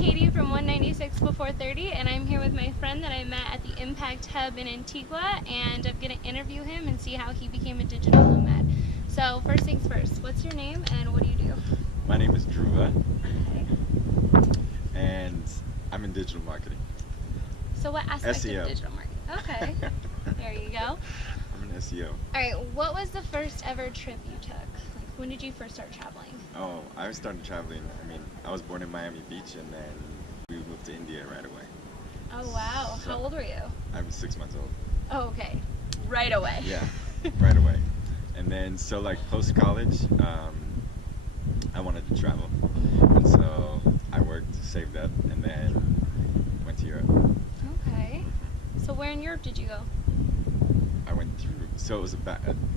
Katie from 196 Before 30, and I'm here with my friend that I met at the Impact Hub in Antigua, and I'm going to interview him and see how he became a digital nomad. So first things first, what's your name and what do you do? My name is Dhruva, Okay. and I'm in digital marketing. So what aspect SEO. of digital marketing? Okay, there you go. I'm an SEO. All right, what was the first ever trip you took? Like, when did you first start traveling? Oh, I started traveling. I was born in Miami Beach, and then we moved to India right away. Oh wow, So- how old were you? I'm 6 months old. Oh, okay, right away. Yeah, right away. And then, so like post-college, I wanted to travel. And so I worked, saved up, and then went to Europe. Okay. So where in Europe did you go? I went through, so it was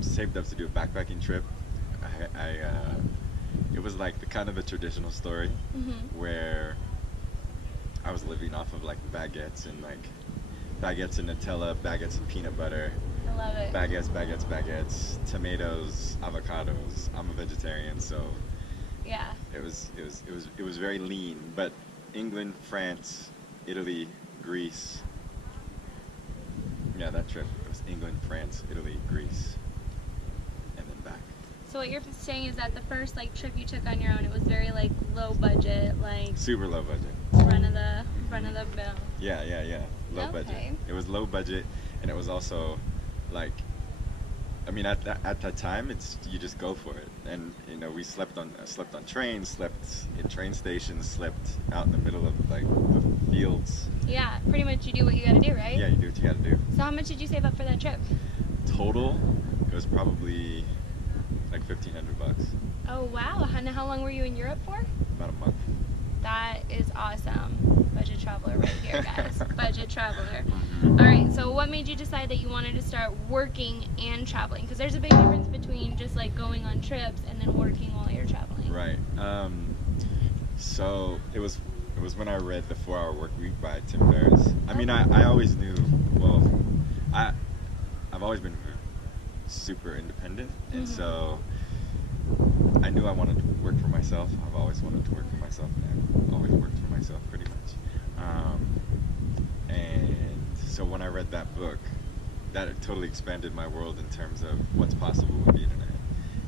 saved up to do a backpacking trip. It was like the kind of the traditional story Mm-hmm. where I was living off of like baguettes and Nutella, baguettes and peanut butter, I love it. baguettes, tomatoes, avocados. I'm a vegetarian, so Yeah. it was very lean. But England, France, Italy, Greece. Yeah, that trip. It was England, France, Italy, Greece, and then back. So what you're saying is that the first like trip you took on your own, it was very like low budget, like Super low budget. run of the mill. Yeah. Low budget. Okay. It was low budget, and it was also like, at that time, you just go for it. And we slept on trains, slept in train stations, slept out in the middle of like the fields. Yeah, pretty much you do what you gotta do, right? Yeah, you do what you got to do. So how much did you save up for that trip? Total, it was probably like $1,500. Oh wow, and how long were you in Europe for? About a month. That is awesome. Budget traveler right here, guys. Budget traveler. Mhm. All right, so what made you decide that you wanted to start working and traveling? Because there's a big difference between just like going on trips and then working while you're traveling. Right. So it was when I read The 4 Hour Work Week by Tim Ferriss. I always knew. Well, I've always been super independent, and Mhm. so I knew I wanted to work for myself. I've always wanted to work for myself, and I've always worked for myself pretty much. And so when I read that book, that totally expanded my world in terms of what's possible with the internet.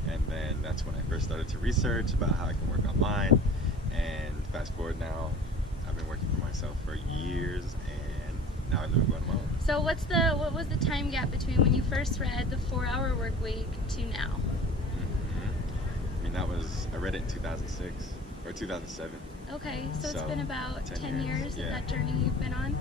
And then that's when I first started to research about how I can work online. And fast forward now, I've been working for myself for years, and now I live in Guatemala. So what was the time gap between when you first read the 4-Hour Work Week to now? I read it in 2006 or 2007. Okay, so it's So, been about 10 10 years years, of yeah. that journey you've been on.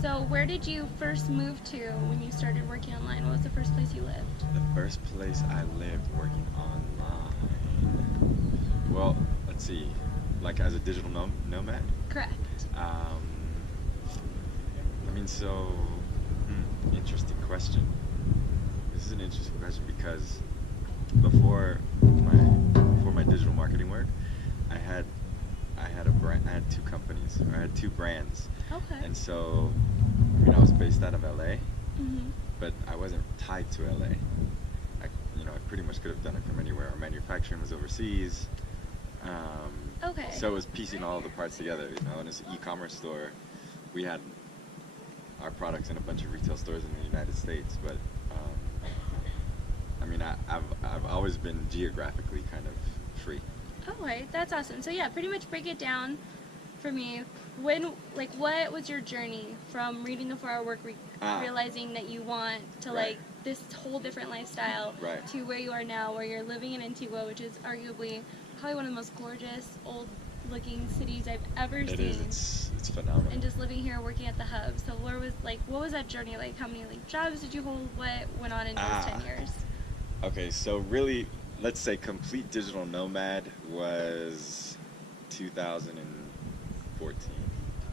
So where did you first move to when you started working online? What was the first place you lived? The first place I lived working online. Well, let's see. Like as a digital nomad. Correct. Interesting question. This is an interesting question because before my digital marketing work, I had two companies, or I had two brands. Okay. And so, I was based out of LA, Mhm. but I wasn't tied to LA. I pretty much could have done it from anywhere. Our manufacturing was overseas. Okay. So it was piecing all the parts together. And it's an e-commerce store. We had our products in a bunch of retail stores in the United States, but I've always been geographically kind of free. Okay, that's awesome. So yeah, pretty much break it down for me. What was your journey from reading the 4-Hour Work Week, realizing that you want to Right. this whole different lifestyle, Right. to where you are now, where you're living in Antigua, which is arguably probably one of the most gorgeous, old-looking cities I've ever seen. It is. It's phenomenal. And just living here, working at the hub. So what was that journey like? How many jobs did you hold? What went on in those 10 years? Okay, so really, let's say complete digital nomad was 2014.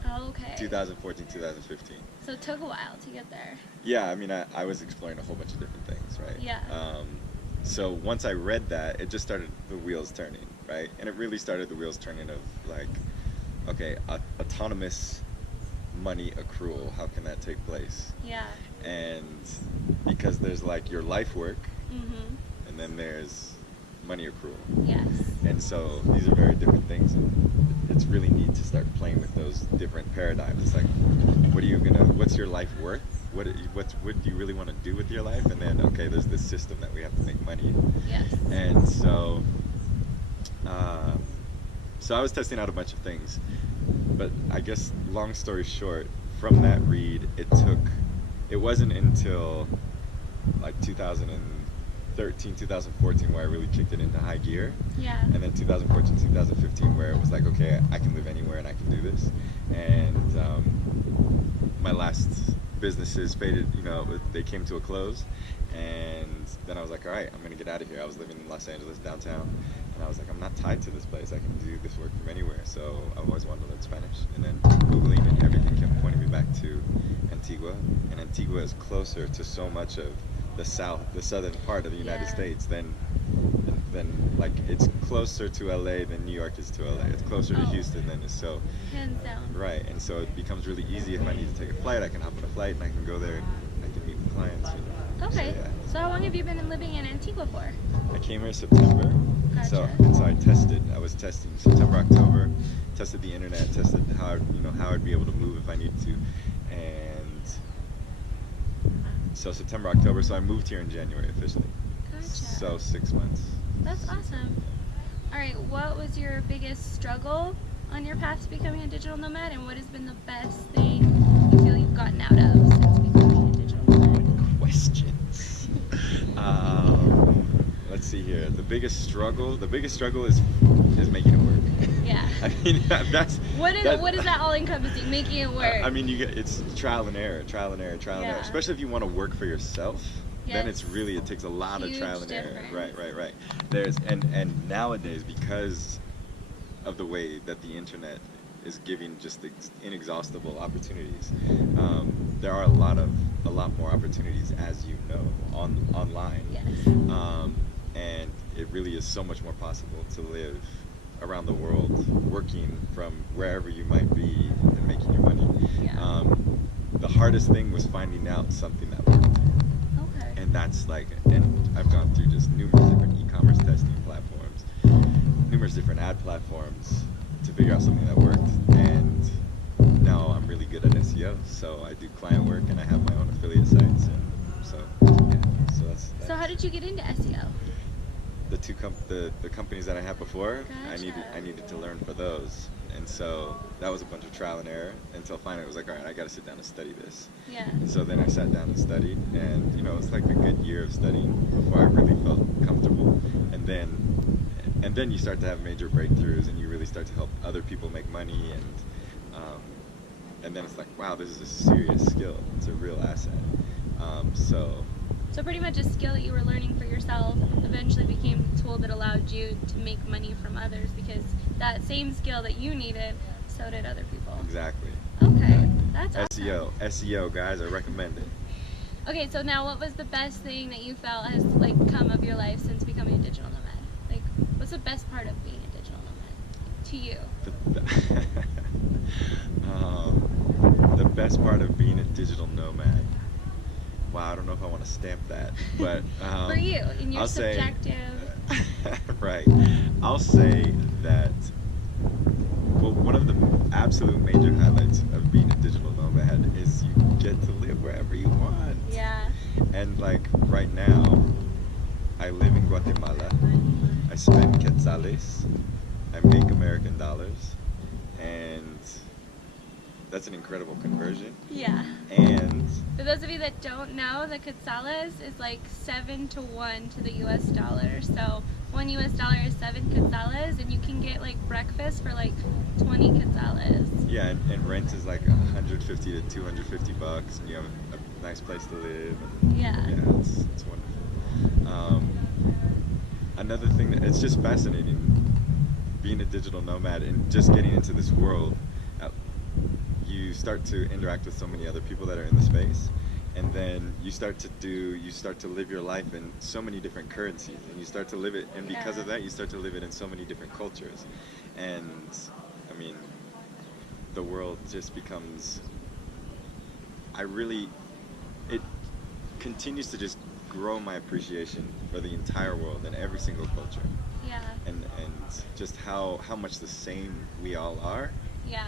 Oh, okay. 2014, 2015. So it took a while to get there. Yeah, I was exploring a whole bunch of different things, right? Yeah. So once I read that, it just started the wheels turning, right? And it really started the wheels turning of like, okay, autonomous money accrual, how can that take place? Yeah. And because there's like your life work, Mhm. and then there's money accrual. Yes. And so these are very different things. And it's really neat to start playing with those different paradigms. It's like, what's your life worth? What do you really want to do with your life? And then, okay, there's this system that we have to make money. Yes. And so, so I was testing out a bunch of things, but I guess long story short, from that read, it wasn't until like 2013, 2014 where I really kicked it into high gear. Yeah. And then 2014, 2015 where it was like, okay, I can live anywhere and I can do this. And my last businesses faded, they came to a close. And then I was like, all right, I'm going to get out of here. I was living in Los Angeles downtown. And I was like, I'm not tied to this place. I can do this work from anywhere. So I've always wanted to learn Spanish. And then Googling and everything kept pointing me back to Antigua. And Antigua is closer to so much of the southern part of the United States than like, it's closer to LA than New York is to LA. It's closer to Houston than it's so. Hands down. Right. And so it becomes really easy if I need to take a flight. I can hop on a flight and I can go there and I can meet with clients. Okay. So, yeah. So how long have you been living in Antigua for? I came here in September. Gotcha. So I was testing September, October, tested the internet, tested how I'd be able to move if I needed to, and so September, October. So I moved here in January officially. Gotcha. So 6 months. That's awesome. All right, what was your biggest struggle on your path to becoming a digital nomad, and what has been the best thing you feel you've gotten out of since becoming a digital nomad? Questions. Let's see here. The biggest struggle is making it work. Yeah. I mean, that's what is that all encompassing? Making it work. I mean, it's trial and error, especially if you want to work for yourself. Yes. Then it takes a lot of trial and difference. error. Right. There's and nowadays, because of the way that the internet is giving just inexhaustible opportunities, there are a lot more opportunities, as you know, online. Yes. And it really is so much more possible to live around the world, working from wherever you might be and making your money. Yeah. The hardest thing was finding out something that worked. Okay. And that's and I've gone through just numerous different e-commerce testing platforms, numerous different ad platforms to figure out something that worked. And now I'm really good at SEO, so I do client work and I have my own affiliate sites. And so, yeah, so that's. So how did you get into SEO? The companies that I had before, Gotcha. I needed to learn for those, and so that was a bunch of trial and error until finally it was like, all right, I got to sit down and study this. Yeah. And so then I sat down and studied, and it's like a good year of studying before I really felt comfortable, and then you start to have major breakthroughs, and you really start to help other people make money, and then it's like, wow, this is a serious skill. It's a real asset. So pretty much a skill that you were learning for yourself eventually became the tool that allowed you to make money from others, because that same skill that you needed, so did other people. Exactly. Okay, that's awesome. SEO, guys, I recommend it. Okay, so now what was the best thing that you felt has come of your life since becoming a digital nomad? What's the best part of being a digital nomad to you? The best part of being a digital nomad. Wow, I don't know if I want to stamp that, but for you, in your I'll subjective. Right. I'll say that. Well, one of the absolute major highlights of being a digital nomad is you get to live wherever you want. Yeah. And right now, I live in Guatemala. I spend quetzales. I make American dollars, and that's an incredible conversion. Yeah. And for those of you that don't know, the quetzales is 7-to-1 to the US dollar. So $1 is 7 quetzales, and you can get breakfast for 20 quetzales. Yeah, and rent is $150 to $250, and you have a nice place to live. And yeah, it's wonderful. Another thing it's just fascinating being a digital nomad and just getting into this world. You start to interact with so many other people that are in the space, and then you start to live your life in so many different currencies, and you start to live it, and because of that you start to live it in so many different cultures. And I mean, the world just becomes, it continues to just grow my appreciation for the entire world and every single culture. Yeah. and just how much the same we all are, Yeah,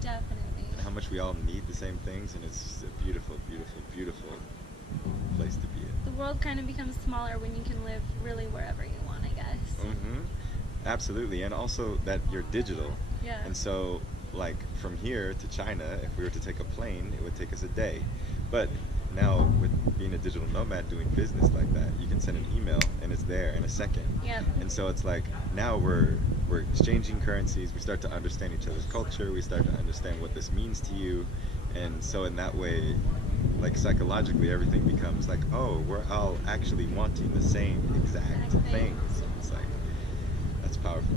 definitely. and how much we all need the same things, and it's a beautiful, beautiful, beautiful place to be in. The world kind of becomes smaller when you can live really wherever you want, I guess. Absolutely, and also that you're digital. Yeah. And so, like, from here to China, if we were to take a plane, it would take us a day. But now, with being a digital nomad doing business like that, you can send an email and it's there in a second. Yep. And so it's like now we're exchanging currencies. We start to understand each other's culture. We start to understand what this means to you, and so in that way, like psychologically, everything becomes like, oh, we're all actually wanting the same exact thing. So it's like that's powerful.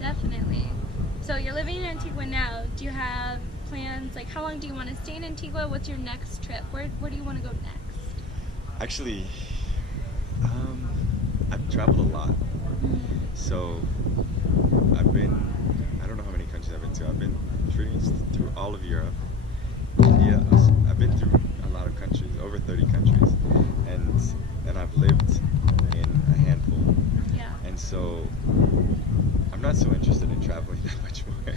Definitely. So you're living in Antigua now. Do you have plans? Like, how long do you want to stay in Antigua? What's your next trip? Where do you want to go next? Actually, I've traveled a lot. So I don't know how many countries I've been to. I've been pretty much through all of Europe, India. I've been through a lot of countries, over 30 countries, and I've lived in a handful. Yeah. And so I'm not so interested in traveling that much more.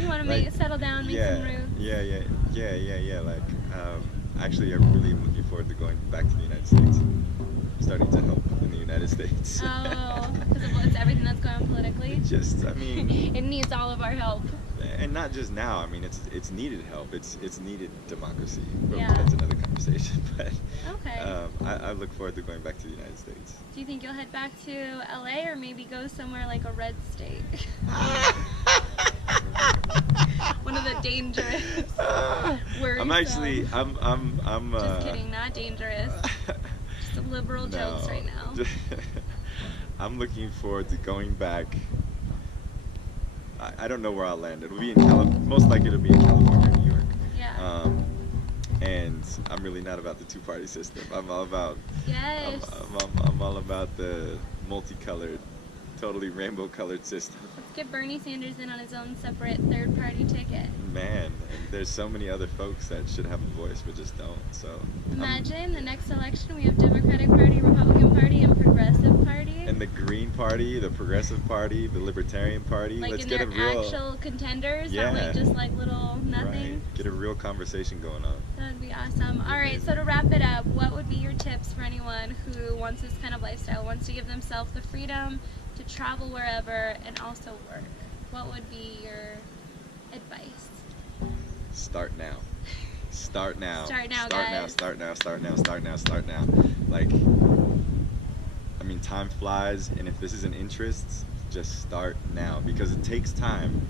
You want to settle down, make some roots. Yeah. Like, actually, I really am looking forward to going back to the United States. Starting to help in the United States. Oh, because of what's everything that's going on politically. I mean, it needs all of our help. And not just now. I mean, it's needed help. It's needed democracy. But Yeah. that's another conversation. But Okay. I look forward to going back to the United States. Do you think you'll head back to LA or maybe go somewhere like a red state? One of the dangerous, worrisome. I'm Just kidding, not dangerous. Just liberal jokes right now. I'm looking forward to going back. I don't know where I'll land. It'll be most likely it'll be in California or New York. Yeah. And I'm really not about the two-party system. I'm all about. Yes. I'm all about the multicolored, totally rainbow-colored system. Let's get Bernie Sanders in on his own separate third-party ticket. Man, and there's so many other folks that should have a voice but just don't. So imagine the next election we have Democratic Party, Republican Party, and Progressive Party. And the Green Party, the Progressive Party, the Libertarian Party. Like, Let's in get their a real actual contenders, Yeah. not like just like little nothing. Right. Get a real conversation going on. That would be awesome. All right, so to wrap it up, what would be your tips for anyone who wants this kind of lifestyle, wants to give themselves the freedom to travel wherever and also work? What would be your advice? Start now. Start now. Start now, Start guys. now. Start now. Start now. Start now. Start now. Like, I mean, time flies, and if this is an interest, just start now because it takes time.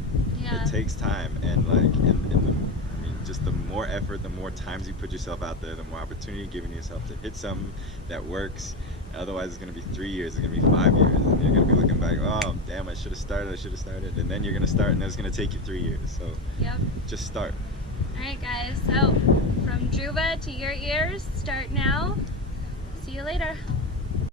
Yeah. It takes time, and like, I mean, just the more effort, the more times you put yourself out there, the more opportunity you're giving yourself to hit something that works. Otherwise, it's going to be 3 years, it's going to be 5 years, and you're going to be looking back, oh, damn, I should have started, and then you're going to start, and it's going to take you 3 years, so Yep. just start. All right, guys, so from Juba to your ears, start now. See you later.